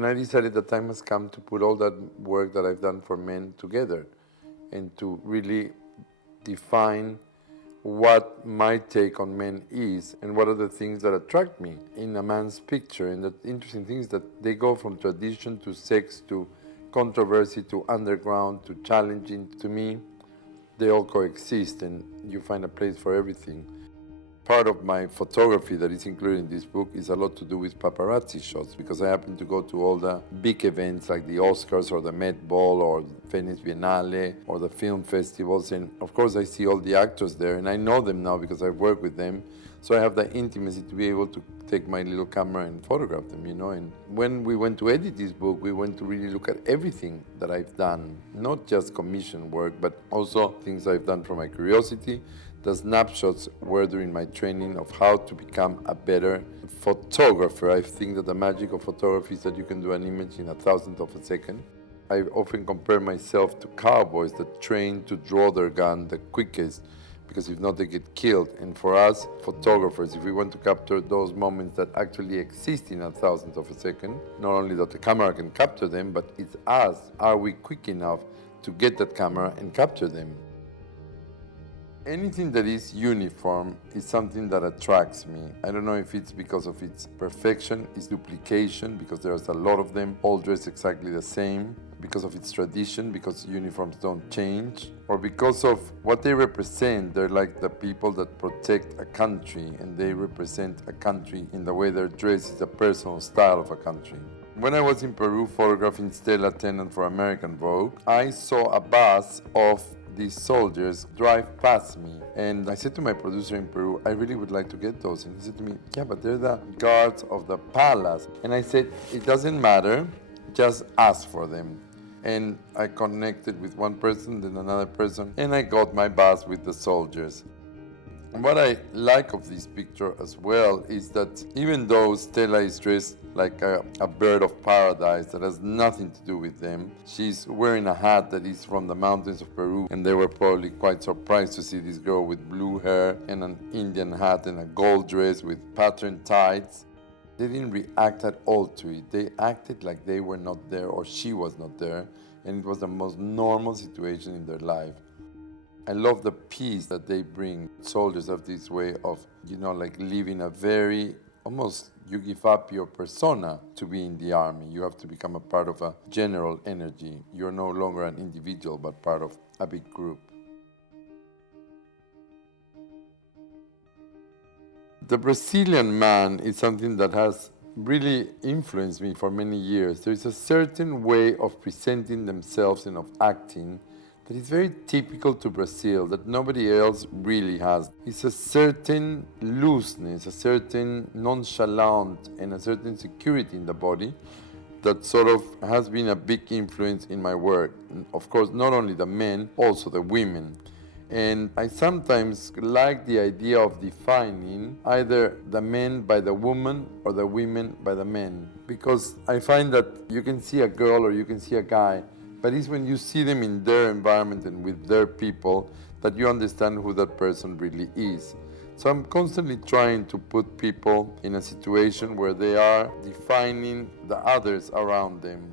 And I decided the time has come to put all that work that I've done for men together and to really define what my take on men is and what are the things that attract me in a man's picture. And the interesting thing is that they go from tradition to sex to controversy to underground to challenging. To me, they all coexist and you find a place for everything. Part of my photography that is included in this book is a lot to do with paparazzi shots, because I happen to go to all the big events like the Oscars or the Met Ball or Venice Biennale or the film festivals, and of course I see all the actors there and I know them now because I've worked with them, so I have the intimacy to be able to take my little camera and photograph them, you know. And when we went to edit this book, we went to really look at everything that I've done, not just commission work, but also things I've done from my curiosity. The snapshots were during my training of how to become a better photographer. I think that the magic of photography is that you can do an image in a thousandth of a second. I often compare myself to cowboys that train to draw their gun the quickest, because if not, they get killed. And for us, photographers, if we want to capture those moments that actually exist in a thousandth of a second, not only that the camera can capture them, but it's us. Are we quick enough to get that camera and capture them? Anything that is uniform is something that attracts me. I don't know if it's because of its perfection, its duplication, because there's a lot of them all dressed exactly the same, because of its tradition, because uniforms don't change, or because of what they represent. They're like the people that protect a country, and they represent a country in the way they're dressed. Is a personal style of a country. When I was in Peru photographing Stella Tennant for American Vogue, I saw a bus of these soldiers drive past me, and I said to my producer in Peru, I really would like to get those. And he said to me, yeah, but they're the guards of the palace. And I said, it doesn't matter, just ask for them. And I connected with one person, then another person, and I got my bus with the soldiers. And what I like of this picture as well is that even though Stella is dressed like a bird of paradise that has nothing to do with them, she's wearing a hat that is from the mountains of Peru, and they were probably quite surprised to see this girl with blue hair and an Indian hat and a gold dress with patterned tights. They didn't react at all to it. They acted like they were not there or she was not there, and it was the most normal situation in their life. I love the peace that they bring. Soldiers have this way of, like living a very, almost you give up your persona to be in the army. You have to become a part of a general energy. You're no longer an individual, but part of a big group. The Brazilian man is something that has really influenced me for many years. There is a certain way of presenting themselves and of acting that is very typical to Brazil, that nobody else really has. It's a certain looseness, a certain nonchalant, and a certain security in the body that sort of has been a big influence in my work. And of course, not only the men, also the women. And I sometimes like the idea of defining either the men by the woman or the women by the men, because I find that you can see a girl or you can see a guy, but it's when you see them in their environment and with their people that you understand who that person really is. So I'm constantly trying to put people in a situation where they are defining the others around them.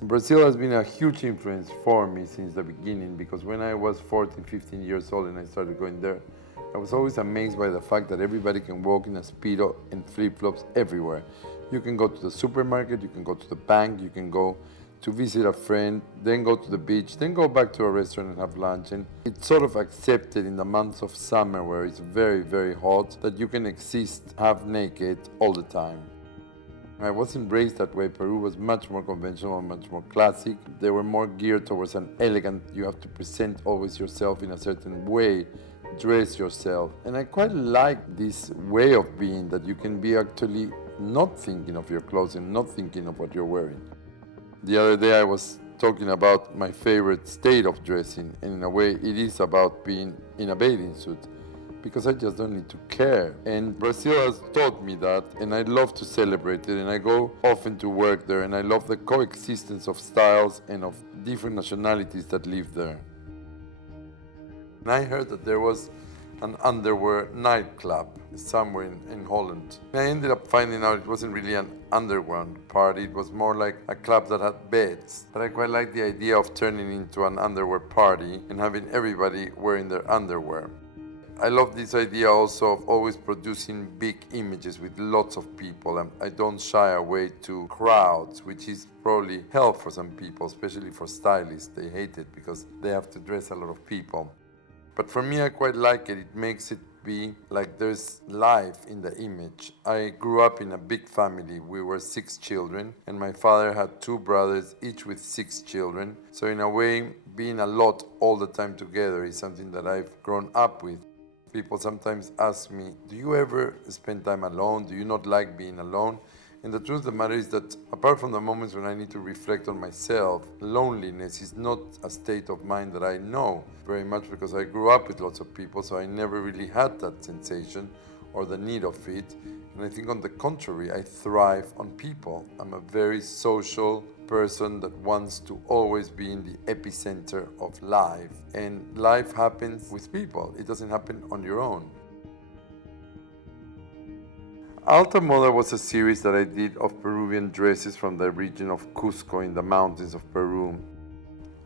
Brazil has been a huge influence for me since the beginning, because when I was 14, 15 years old and I started going there, I was always amazed by the fact that everybody can walk in a Speedo and flip-flops everywhere. You can go to the supermarket, you can go to the bank, you can go to visit a friend, then go to the beach, then go back to a restaurant and have lunch. And it's sort of accepted in the months of summer where it's very, very hot that you can exist half naked all the time. I wasn't raised that way. Peru was much more conventional, much more classic. They were more geared towards an elegant, you have to present always yourself in a certain way, dress yourself. And I quite like this way of being, that you can be actually not thinking of your clothes and not thinking of what you're wearing. The other day I was talking about my favorite state of dressing, and in a way it is about being in a bathing suit, because I just don't need to care. And Brazil has taught me that, and I love to celebrate it, and I go often to work there, and I love the coexistence of styles and of different nationalities that live there. And I heard that there was an underwear nightclub somewhere in Holland. I ended up finding out it wasn't really an underground party, it was more like a club that had beds. But I quite like the idea of turning into an underwear party and having everybody wearing their underwear. I love this idea also of always producing big images with lots of people, and I don't shy away to crowds, which is probably hell for some people, especially for stylists. They hate it because they have to dress a lot of people. But for me, I quite like it. It makes it be like there's life in the image. I grew up in a big family. We were 6 children, and my father had 2 brothers, each with 6 children. So in a way, being a lot all the time together is something that I've grown up with. People sometimes ask me, do you ever spend time alone? Do you not like being alone? And the truth of the matter is that apart from the moments when I need to reflect on myself, loneliness is not a state of mind that I know very much because I grew up with lots of people, so I never really had that sensation or the need of it. And I think on the contrary, I thrive on people. I'm a very social person that wants to always be in the epicenter of life. And life happens with people. It doesn't happen on your own. Alta Moda was a series that I did of Peruvian dresses from the region of Cusco in the mountains of Peru.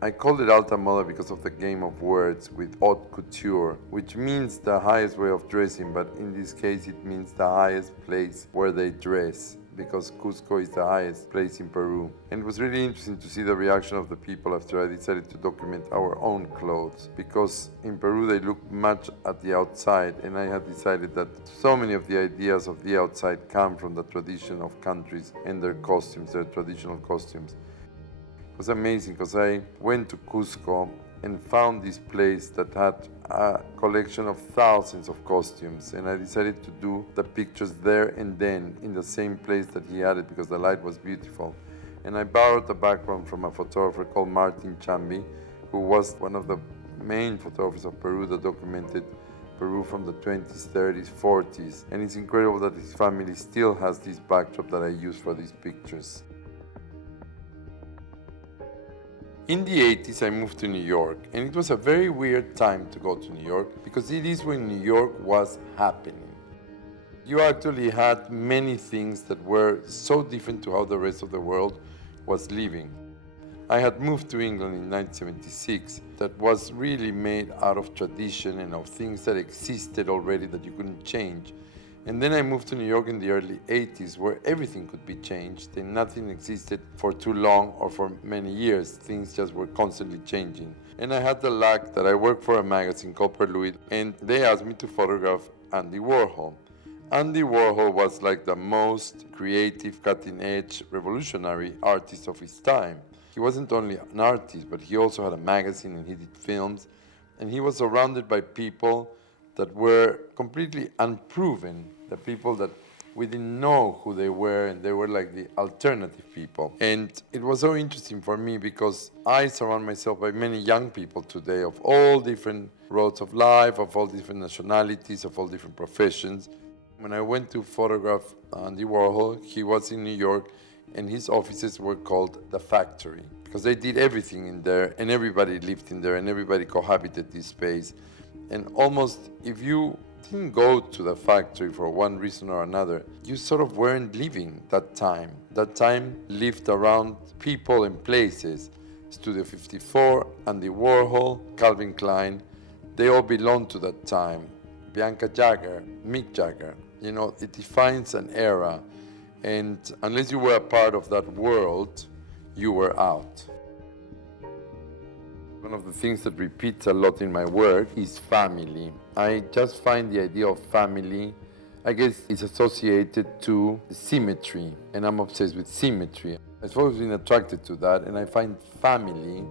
I called it Alta Moda because of the game of words with haute couture, which means the highest way of dressing, but in this case it means the highest place where they dress, because Cusco is the highest place in Peru. And it was really interesting to see the reaction of the people after I decided to document our own clothes, because in Peru they look much at the outside, and I had decided that so many of the ideas of the outside come from the tradition of countries and their costumes, their traditional costumes. It was amazing because I went to Cusco and found this place that had a collection of thousands of costumes, and I decided to do the pictures there and then in the same place that he had it because the light was beautiful. And I borrowed the background from a photographer called Martin Chambi, who was one of the main photographers of Peru that documented Peru from the 20s, 30s, 40s. And it's incredible that his family still has this backdrop that I use for these pictures. In the 80s, I moved to New York, and it was a very weird time to go to New York because it is when New York was happening. You actually had many things that were so different to how the rest of the world was living. I had moved to England in 1976 that was really made out of tradition and of things that existed already that you couldn't change. And then I moved to New York in the early 80s where everything could be changed and nothing existed for too long or for many years. Things just were constantly changing. And I had the luck that I worked for a magazine called Perluit, and they asked me to photograph Andy Warhol. Andy Warhol was like the most creative, cutting-edge, revolutionary artist of his time. He wasn't only an artist, but he also had a magazine and he did films, and he was surrounded by people that were completely unproven, the people that we didn't know who they were, and they were like the alternative people. And it was so interesting for me because I surround myself by many young people today of all different roads of life, of all different nationalities, of all different professions. When I went to photograph Andy Warhol, he was in New York, and his offices were called The Factory because they did everything in there, and everybody lived in there, and everybody cohabited this space. And almost if you didn't go to the factory for one reason or another, you sort of weren't living that time. That time lived around people and places. Studio 54, Andy Warhol, Calvin Klein, they all belonged to that time. Bianca Jagger, Mick Jagger, you know, it defines an era. And unless you were a part of that world, you were out. One of the things that repeats a lot in my work is family. I just find the idea of family, I guess it's associated to symmetry, and I'm obsessed with symmetry. I've always been attracted to that, and I find family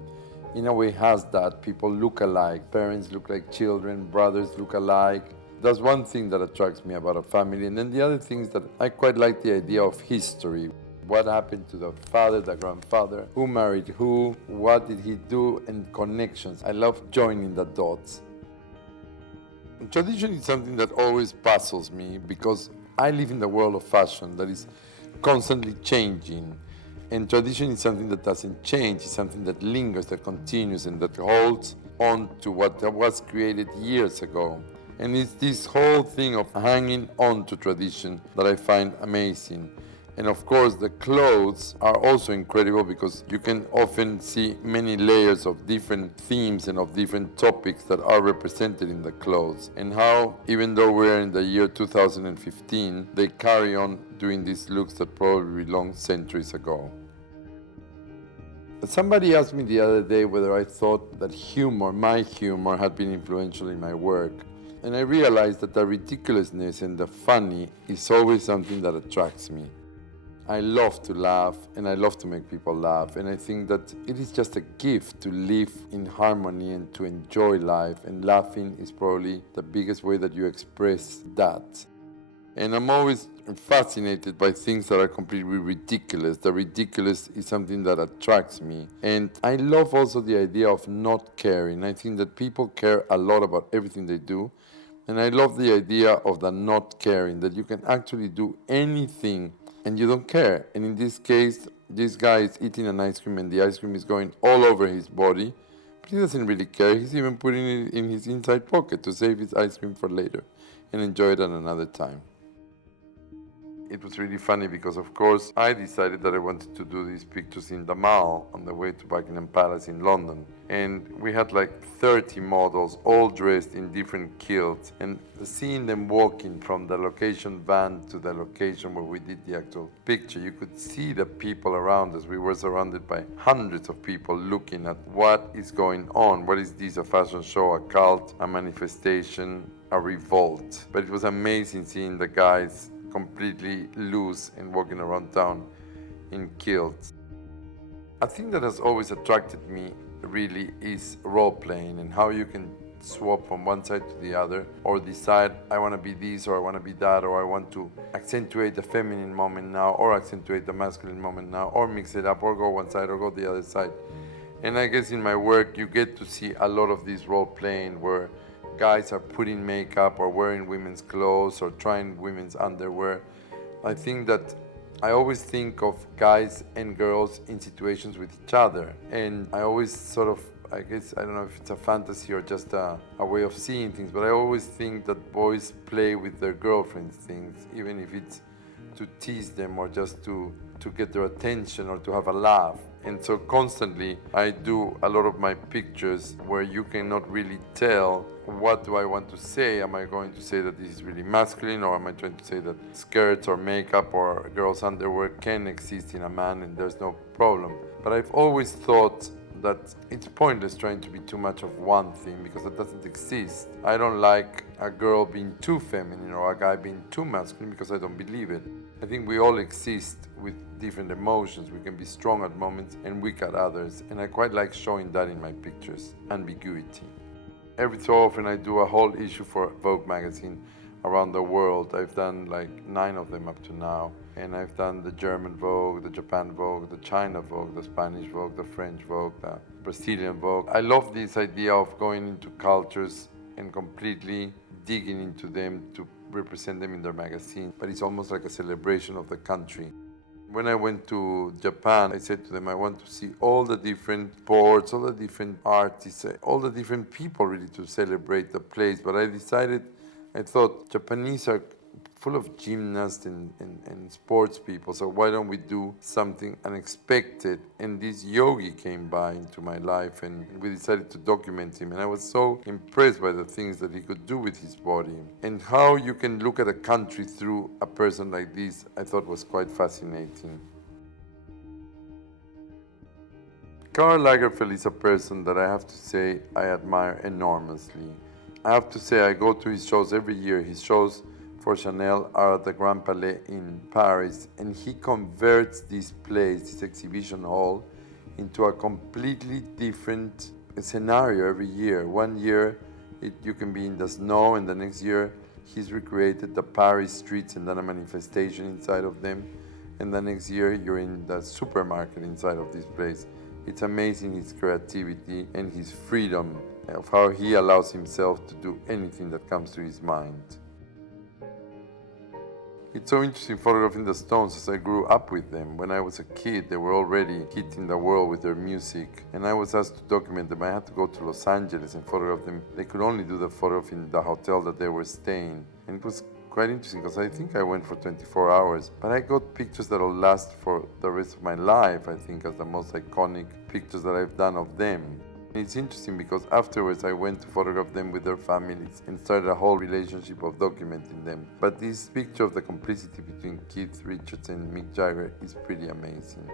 in a way has that. People look alike, parents look like children, brothers look alike. That's one thing that attracts me about a family. And then the other thing is that I quite like the idea of history. What happened to the father, the grandfather, who married who, what did he do, and connections. I love joining the dots. Tradition is something that always puzzles me because I live in the world of fashion that is constantly changing. And tradition is something that doesn't change, it's something that lingers, that continues, and that holds on to what was created years ago. And it's this whole thing of hanging on to tradition that I find amazing. And of course, the clothes are also incredible because you can often see many layers of different themes and of different topics that are represented in the clothes. And how, even though we're in the year 2015, they carry on doing these looks that probably belonged centuries ago. Somebody asked me the other day whether I thought that humor, my humor, had been influential in my work. And I realized that the ridiculousness and the funny is always something that attracts me. I love to laugh and I love to make people laugh, and I think that it is just a gift to live in harmony and to enjoy life, and laughing is probably the biggest way that you express that. And I'm always fascinated by things that are completely ridiculous. The ridiculous is something that attracts me. And I love also the idea of not caring. I think that people care a lot about everything they do. And I love the idea of the not caring, that you can actually do anything and you don't care. And in this case, this guy is eating an ice cream and the ice cream is going all over his body. But he doesn't really care. He's even putting it in his inside pocket to save his ice cream for later and enjoy it at another time. It was really funny because, of course, I decided that I wanted to do these pictures in the Mall on the way to Buckingham Palace in London. And we had like 30 models, all dressed in different kilts. And seeing them walking from the location van to the location where we did the actual picture, you could see the people around us. We were surrounded by hundreds of people looking at what is going on. What is this, a fashion show, a cult, a manifestation, a revolt? But it was amazing seeing the guys completely loose and walking around town in kilts. A thing that has always attracted me really is role-playing and how you can swap from one side to the other or decide I want to be this or I want to be that, or I want to accentuate the feminine moment now or accentuate the masculine moment now, or mix it up or go one side or go the other side. And I guess in my work you get to see a lot of this role-playing where guys are putting makeup or wearing women's clothes or trying women's underwear. I think that I always think of guys and girls in situations with each other. And I always sort of, I guess, I don't know if it's a fantasy or just a way of seeing things, but I always think that boys play with their girlfriends things, even if it's to tease them or just to get their attention or to have a laugh. And so constantly I do a lot of my pictures where you cannot really tell what do I want to say. Am I going to say that this is really masculine, or am I trying to say that skirts or makeup or girls' underwear can exist in a man and there's no problem? But I've always thought that it's pointless trying to be too much of one thing because it doesn't exist. I don't like a girl being too feminine or a guy being too masculine because I don't believe it. I think we all exist with different emotions. We can be strong at moments and weak at others, and I quite like showing that in my pictures, ambiguity. Every so often I do a whole issue for Vogue magazine around the world. I've done like 9 of them up to now, and I've done the German Vogue, the Japan Vogue, the China Vogue, the Spanish Vogue, the French Vogue, the Brazilian Vogue. I love this idea of going into cultures and completely digging into them to represent them in their magazine, but it's almost like a celebration of the country. When I went to Japan, I said to them, I want to see all the different boards, all the different artists, all the different people really to celebrate the place. But I thought Japanese are full of gymnasts and sports people, so why don't we do something unexpected? And this yogi came by into my life and we decided to document him, and I was so impressed by the things that he could do with his body. And how you can look at a country through a person like this, I thought was quite fascinating. Karl Lagerfeld is a person that I have to say I admire enormously. I have to say I go to his shows every year. His shows for Chanel are at the Grand Palais in Paris, and he converts this place, this exhibition hall, into a completely different scenario every year. One year you can be in the snow, and the next year he's recreated the Paris streets and then a manifestation inside of them, and the next year you're in the supermarket inside of this place. It's amazing his creativity and his freedom of how he allows himself to do anything that comes to his mind. It's so interesting photographing the Stones as I grew up with them. When I was a kid, they were already hitting the world with their music, and I was asked to document them. I had to go to Los Angeles and photograph them. They could only do the photograph in the hotel that they were staying, and it was quite interesting because I think I went for 24 hours, but I got pictures that will last for the rest of my life, I think, as the most iconic pictures that I've done of them. It's interesting because afterwards I went to photograph them with their families and started a whole relationship of documenting them. But this picture of the complicity between Keith Richards and Mick Jagger is pretty amazing.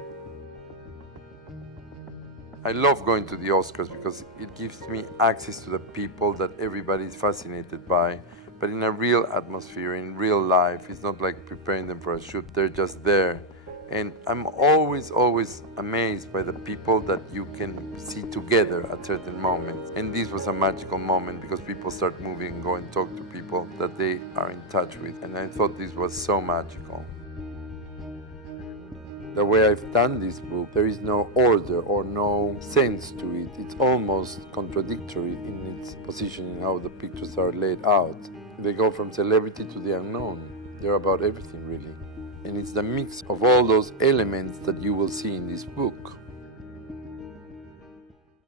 I love going to the Oscars because it gives me access to the people that everybody is fascinated by, but in a real atmosphere, in real life. It's not like preparing them for a shoot, they're just there. And I'm always amazed by the people that you can see together at certain moments. And this was a magical moment because people start moving and go and talk to people that they are in touch with. And I thought this was so magical. The way I've done this book, there is no order or no sense to it. It's almost contradictory in its position in how the pictures are laid out. They go from celebrity to the unknown. They're about everything, really. And it's the mix of all those elements that you will see in this book.